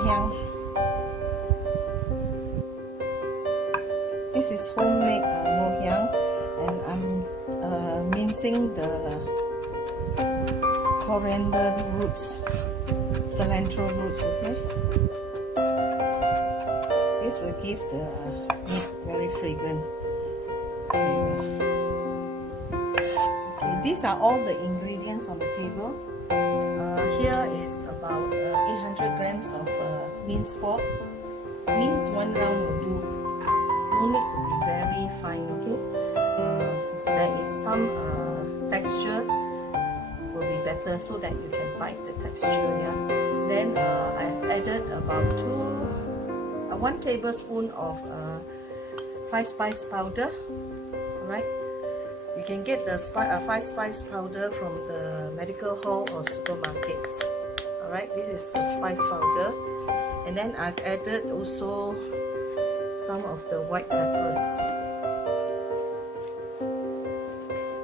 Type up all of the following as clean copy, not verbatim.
Ngoh Hiang. This is homemade Ngoh Hiang, and I'm mincing the coriander roots, cilantro roots, okay? This will give the meat very fragrant. Okay, these are all the ingredients on the table. Here is about 800 grams of minced pork. Minced 1 round will do. No need to be very fine, okay? So there is some texture will be better so that you can bite the texture, yeah? Then I've added about 1 tablespoon of 5-spice powder, alright? You can get the 5-spice powder from the medical hall or supermarkets. Alright, this is the spice powder. And then I've added also some of the white peppers.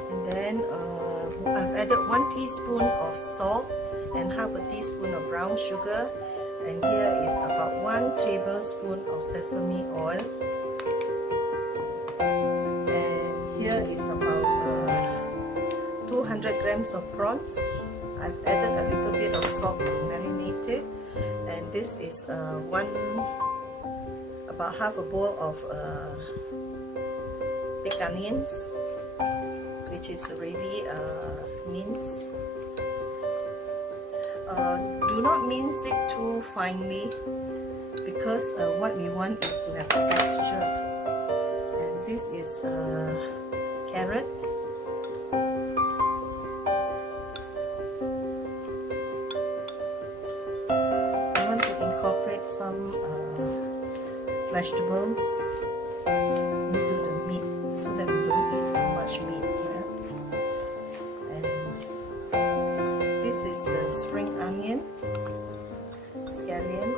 And then I've added 1 teaspoon of salt and half a teaspoon of brown sugar. And here is about 1 tablespoon of sesame oil. Here is about 200 grams of prawns. I've added a little bit of salt to marinate it, and this is about half a bowl of big onions, which is already minced. Do not mince it too finely because what we want is to have texture. And this is carrot. I want to incorporate some vegetables into the meat so that we don't eat too much meat. Yeah? And this is the spring onion, scallion.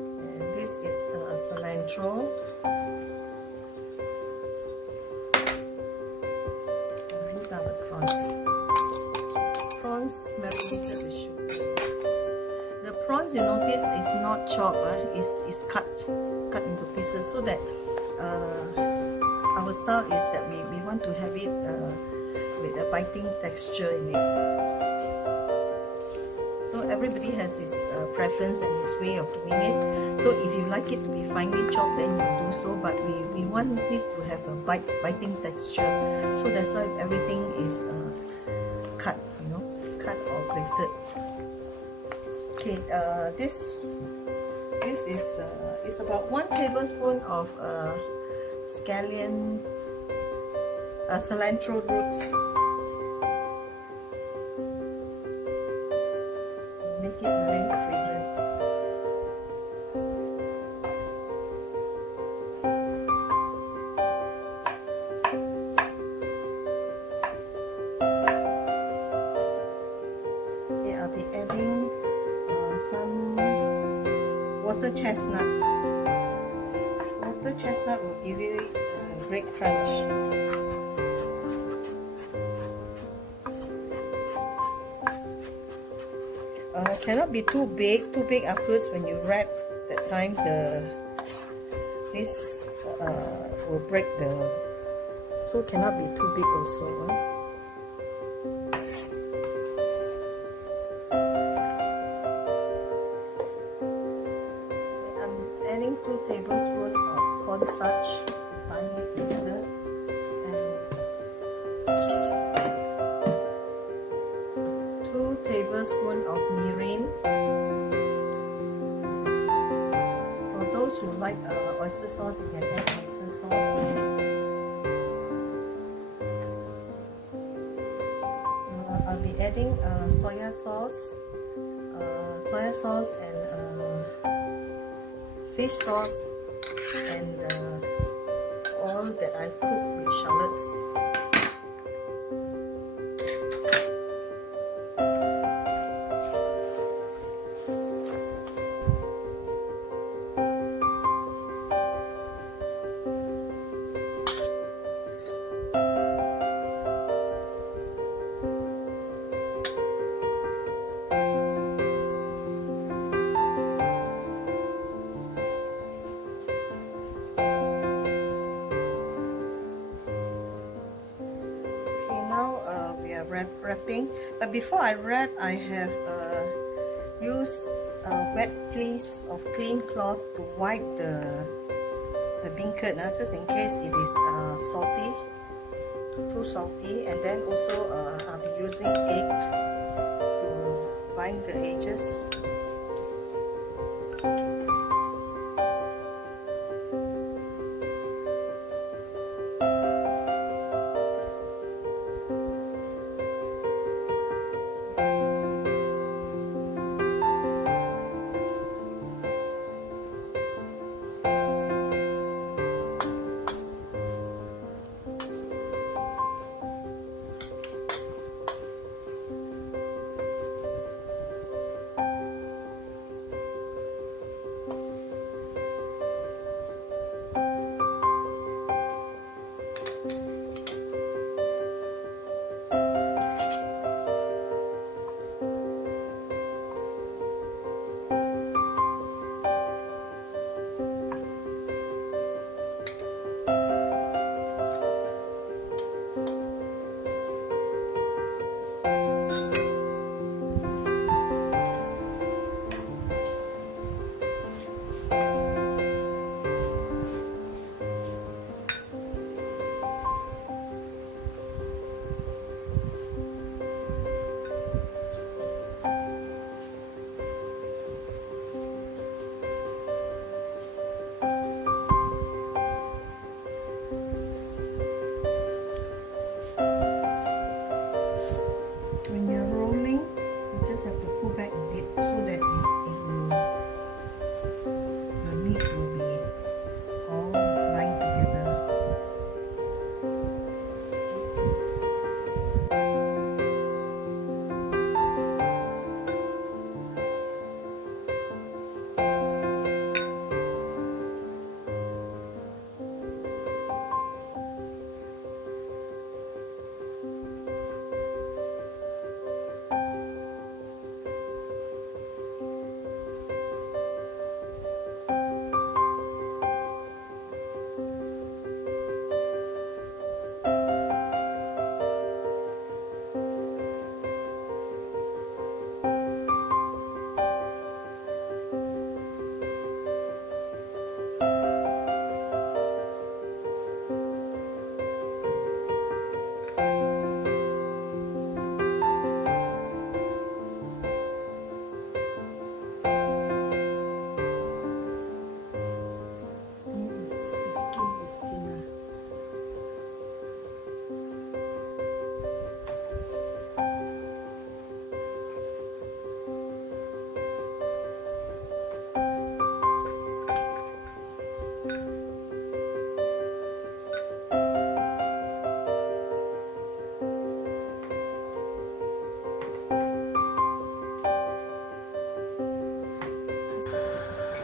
And this is cilantro. The prawns marinated with sugar. The prawns, you notice, is not chopped, is cut into pieces, so that our style is that we want to have it with a biting texture in it. So everybody has his preference and his way of doing it. So if you like it to be finely chopped, then you do so, but we want it to have a biting texture. So that's why everything is cut, cut or grated. Okay, this is about 1 tablespoon of scallion, cilantro roots. Make it very fragrant. Okay, I'll be adding some water chestnut. Water chestnut will give you a great crunch. Cannot be too big. Too big afterwards when you wrap. That time this will break the. So cannot be too big also. I'm adding 2 tablespoons of cornstarch to bind it together, and 2 tablespoons of mirin. For those who like oyster sauce, you can add oyster sauce. I'll be adding soya sauce and fish sauce, and all that I cooked with shallots. wrapping. But before I wrap, I have used a wet piece of clean cloth to wipe the beancurd, just in case it is salty, too salty. And then also I'll be using egg to bind the edges.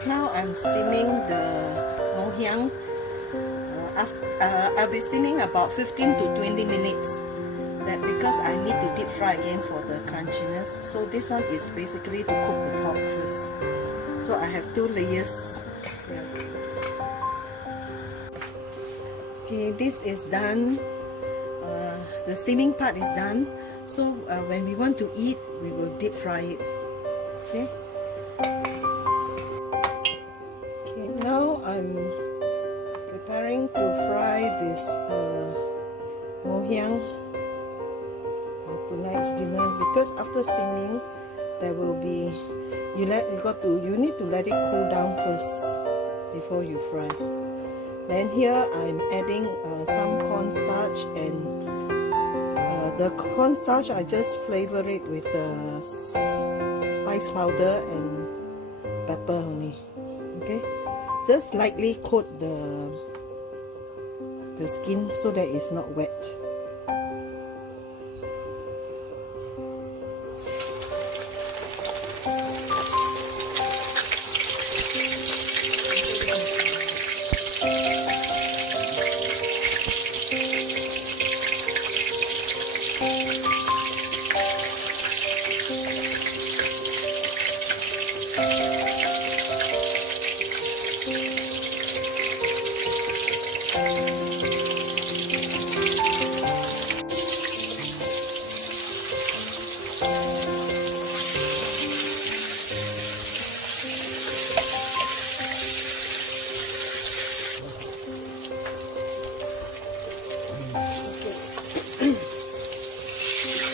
Now I'm steaming the Ngoh Hiang. I'll be steaming about 15 to 20 minutes. That because I need to deep fry again for the crunchiness. So this one is basically to cook the pork first. So I have 2 layers. Okay, this is done. The steaming part is done. So when we want to eat, we will deep fry it. Okay. Now I'm preparing to fry this Ngoh Hiang for tonight's dinner, because after steaming there will be you need to let it cool down first before you fry. Then here I'm adding some cornstarch, and the cornstarch I just flavor it with spice powder and pepper only. Okay. Just lightly coat the skin so that it's not wet.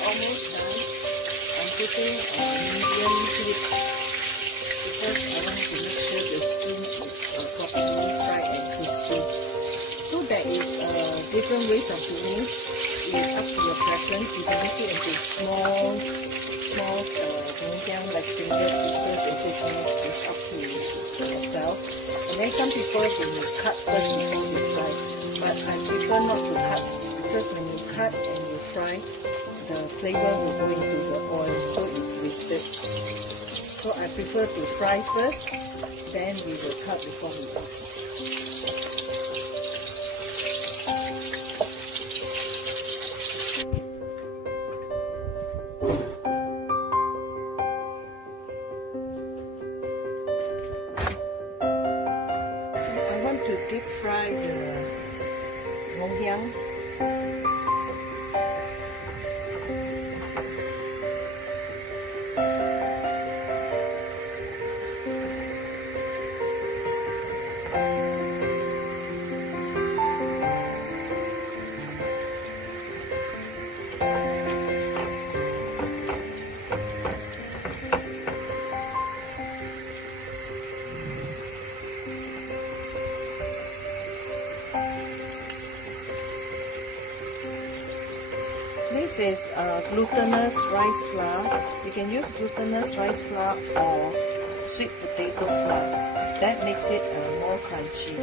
almost done. I'm putting a medium heat because I want to make sure the skin is properly fried and crispy. So there is different ways of doing it. It's up to your preference. You can make it into small Ngoh Hiang like finger pieces. It's okay. It's up to yourself. And then some people they will cut first before they fry. But I prefer not to cut because when you cut and you fry, the flavor will go into the oil, so it's wasted. So I prefer to fry first, then we will cut before we cook. I want to deep fry the Ngoh Hiang. This is glutinous rice flour. You can use glutinous rice flour or sweet potato flour. That makes it more crunchy.